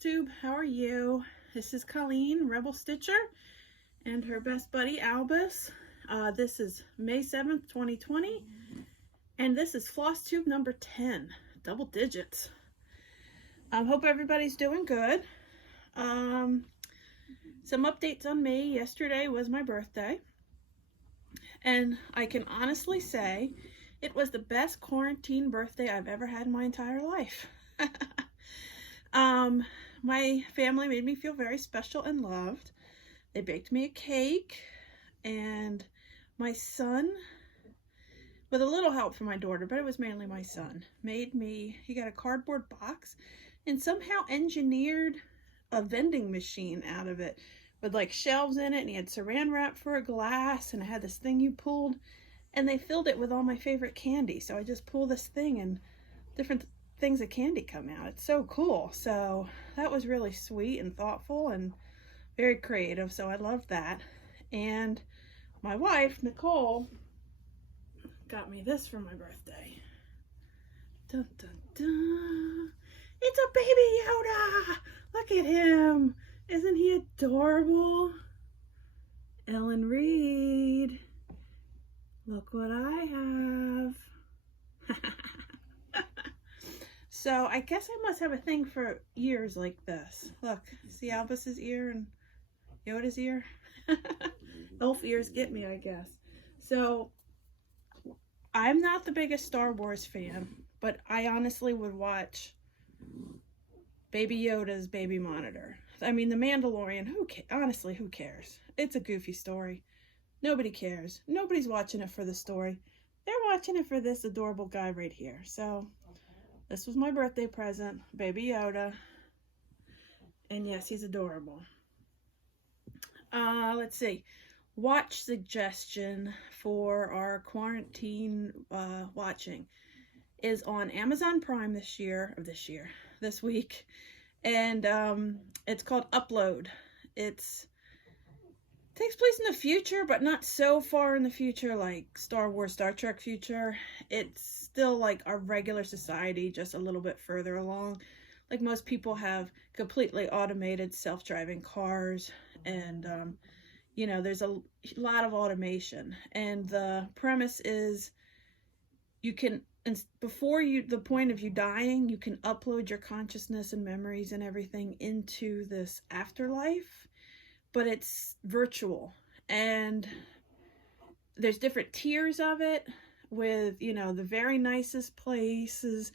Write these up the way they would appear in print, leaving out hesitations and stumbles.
FlossTube. How are you? This is Colleen, Rebel Stitcher, and her best buddy Albus. This is May 7th, 2020, and this is FlossTube number 10, double digits. Hope everybody's doing good. Some updates on me. Yesterday was my birthday, and I can honestly say it was the best quarantine birthday I've ever had in my entire life. My family made me feel very special and loved. They baked me a cake, and my son, with a little help from my daughter, but it was mainly my son, he got a cardboard box and somehow engineered a vending machine out of it with like shelves in it, and he had saran wrap for a glass, and it had this thing you pulled, and they filled it with all my favorite candy. So I just pull this thing and different things of candy come out. It's so cool. So that was really sweet and thoughtful and very creative, so I loved that. And my wife Nicole got me this for my birthday. Dun, dun, dun. It's a baby Yoda. Look at him. Isn't he adorable? Ellen Reed, look what I have. So I guess I must have a thing for ears like this. Look, see Albus's ear and Yoda's ear? Elf ears get me, I guess. So I'm not the biggest Star Wars fan, but I honestly would watch Baby Yoda's baby monitor. I mean, The Mandalorian, honestly, who cares? It's a goofy story. Nobody cares. Nobody's watching it for the story. They're watching it for this adorable guy right here. So this was my birthday present, Baby Yoda. And yes, he's adorable. Let's see. Watch suggestion for our quarantine watching is on Amazon Prime this week. And it's called Upload. It takes place in the future, but not so far in the future like Star Wars, Star Trek future. It's still like our regular society, just a little bit further along. Like most people have completely automated self-driving cars, and you know, there's a lot of automation. And the premise is you can, before the point of you dying, you can upload your consciousness and memories and everything into this afterlife, but it's virtual. And there's different tiers of it, with, you know, the very nicest places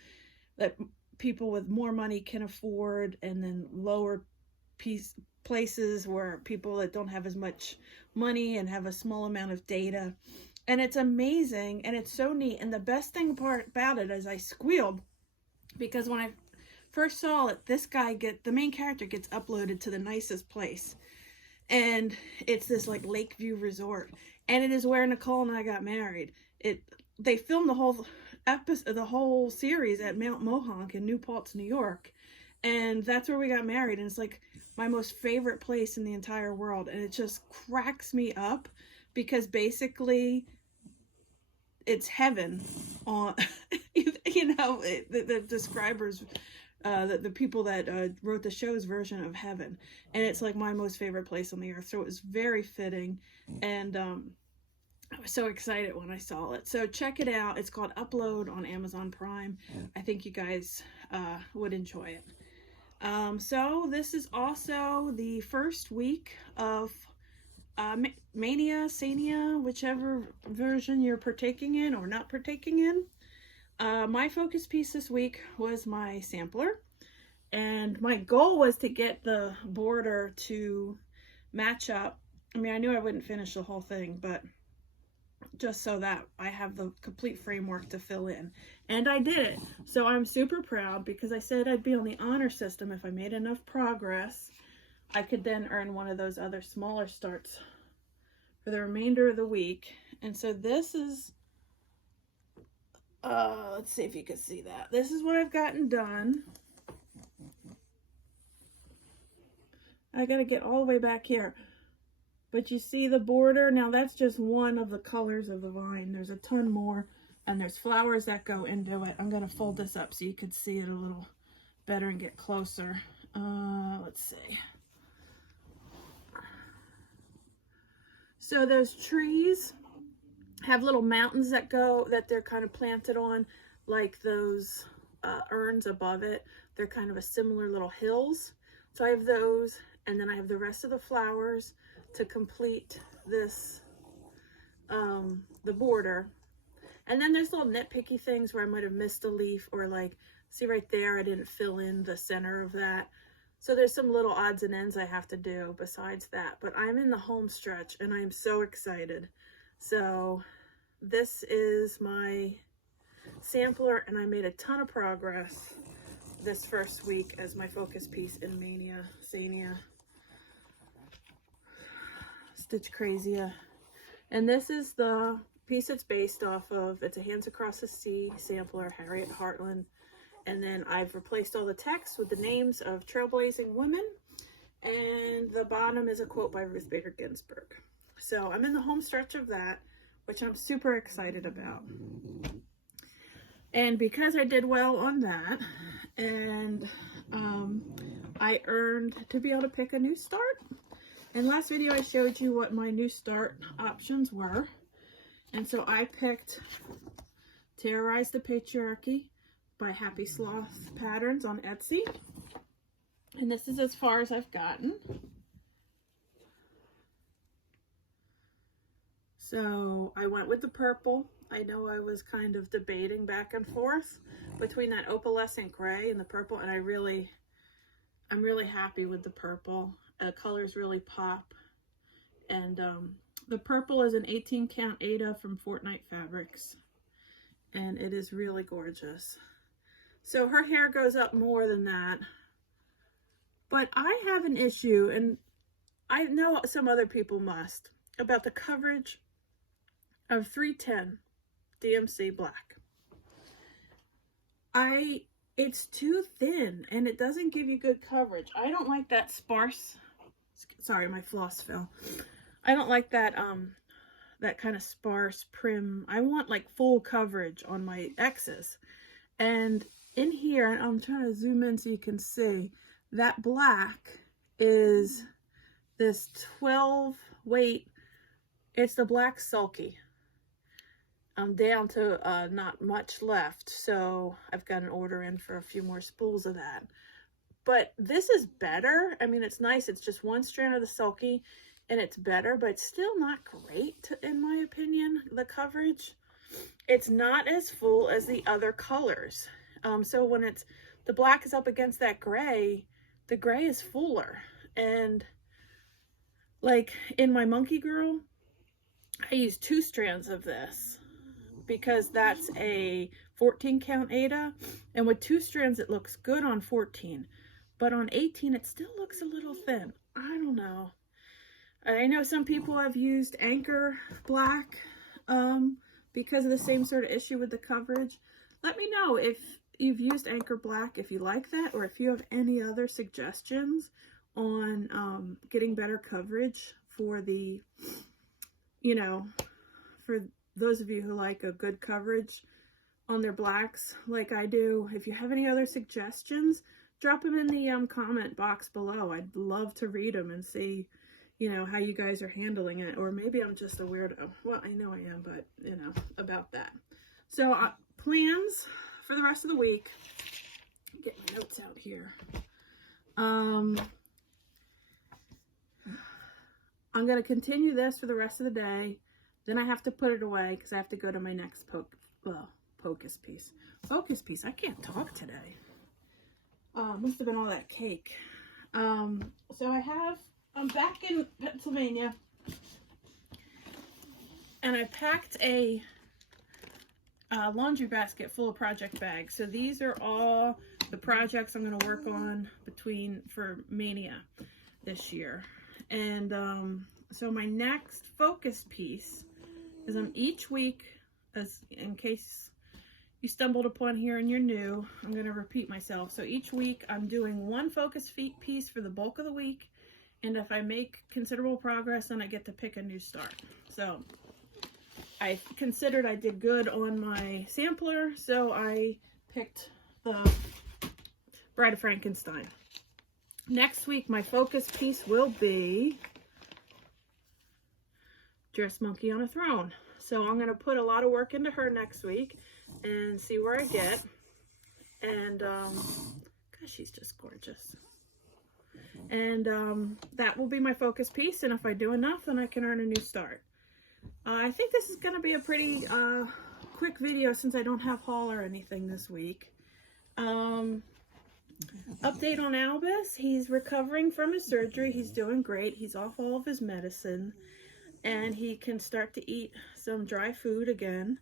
that people with more money can afford, and then lower places where people that don't have as much money and have a small amount of data. And it's amazing, and it's so neat. And the best thing about it is I squealed, because when I first saw it, the main character gets uploaded to the nicest place. And it's this like Lakeview resort, and it is where Nicole and I got married. They filmed the whole series at Mount Mohonk in New Paltz, New York, and that's where we got married. And it's like my most favorite place in the entire world, and it just cracks me up, because basically it's heaven on you know, the describers, the people that wrote the show's version of heaven, and it's like my most favorite place on the earth. So it was very fitting, and I was so excited when I saw it. So check it out. It's called Upload on Amazon Prime. I think you guys would enjoy it. So this is also the first week of Maynia, Sania, whichever version you're partaking in or not partaking in. My focus piece this week was my sampler, and my goal was to get the border to match up. I mean, I knew I wouldn't finish the whole thing, but just so that I have the complete framework to fill in. And I did it. So I'm super proud, because I said I'd be on the honor system. If I made enough progress, I could then earn one of those other smaller starts for the remainder of the week. And so this is, let's see if you can see that. This is what I've gotten done. I gotta get all the way back here. But you see the border? Now that's just one of the colors of the vine. There's a ton more, and there's flowers that go into it. I'm gonna fold this up so you can see it a little better and get closer. let's see. So those trees have little mountains that they're kind of planted on, like those urns above it. They're kind of a similar little hills. So I have those, and then I have the rest of the flowers to complete this, the border. And then there's little nitpicky things where I might have missed a leaf, or like, see right there, I didn't fill in the center of that. So there's some little odds and ends I have to do besides that. But I'm in the home stretch and I'm so excited. So this is my sampler, and I made a ton of progress this first week as my focus piece in Maynia, Sania, Stitch Crazia. And this is the piece it's based off of. It's a Hands Across the Sea sampler, Harriet Hartland. And then I've replaced all the text with the names of trailblazing women. And the bottom is a quote by Ruth Bader Ginsburg. So I'm in the home stretch of that, which I'm super excited about. And because I did well on that, and I earned to be able to pick a new start. In last video, I showed you what my new start options were. And so I picked Terrorize the Patriarchy by Happy Sloth Patterns on Etsy. And this is as far as I've gotten. So I went with the purple. I know I was kind of debating back and forth between that opalescent gray and the purple, and I'm really happy with the purple. Colors really pop. And the purple is an 18 count Aida from Fortnite Fabrics, and it is really gorgeous. So her hair goes up more than that, but I have an issue, and I know some other people must, about the coverage of 310 DMC black. It's too thin and it doesn't give you good coverage. I don't like that sparse, sorry, my floss fell. I don't like that that kind of sparse prim. I want like full coverage on my X's. And in here, and I'm trying to zoom in so you can see, that black is this 12 weight. It's the black sulky. I'm down to not much left, so I've got an order in for a few more spools of that. But this is better. I mean, it's nice. It's just one strand of the sulky, and it's better, but it's still not great, in my opinion, the coverage. It's not as full as the other colors. So when the black is up against that gray, the gray is fuller. And like in my Monkey Girl, I used 2 strands of this, because that's a 14 count Aida, and with 2 strands it looks good on 14, but on 18 it still looks a little thin. I don't know. I know some people have used Anchor black because of the same sort of issue with the coverage. Let me know if you've used Anchor black, if you like that, or if you have any other suggestions on getting better coverage for the, for those of you who like a good coverage on their blacks like I do. If you have any other suggestions, drop them in the comment box below. I'd love to read them and see, how you guys are handling it. Or maybe I'm just a weirdo. Well, I know I am, but, about that. So plans for the rest of the week. Get my notes out here. I'm going to continue this for the rest of the day. Then I have to put it away because I have to go to my next focus piece. Focus piece. I can't talk today. Must have been all that cake. So I'm back in Pennsylvania, and I packed a laundry basket full of project bags. So these are all the projects I'm going to work on for Maynia this year. And so my next focus piece is each week, as in case you stumbled upon here and you're new, I'm going to repeat myself. So each week I'm doing one focus piece for the bulk of the week, and if I make considerable progress, then I get to pick a new start. So I considered I did good on my sampler, so I picked the Bride of Frankenstein. Next week, my focus piece will be Dress Monkey on a Throne. So I'm going to put a lot of work into her next week and see where I get. And, gosh, she's just gorgeous. And that will be my focus piece. And if I do enough, then I can earn a new start. I think this is going to be a pretty quick video since I don't have haul or anything this week. Update on Albus. He's recovering from his surgery. He's doing great. He's off all of his medicine. And he can start to eat some dry food again.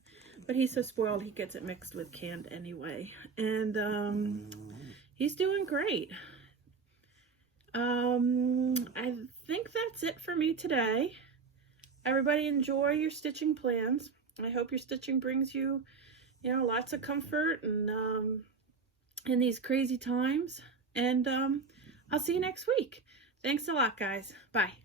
But he's so spoiled he gets it mixed with canned anyway. And he's doing great. I think that's it for me today. Everybody enjoy your stitching plans. I hope your stitching brings you, lots of comfort and in these crazy times. And I'll see you next week. Thanks a lot, guys. Bye.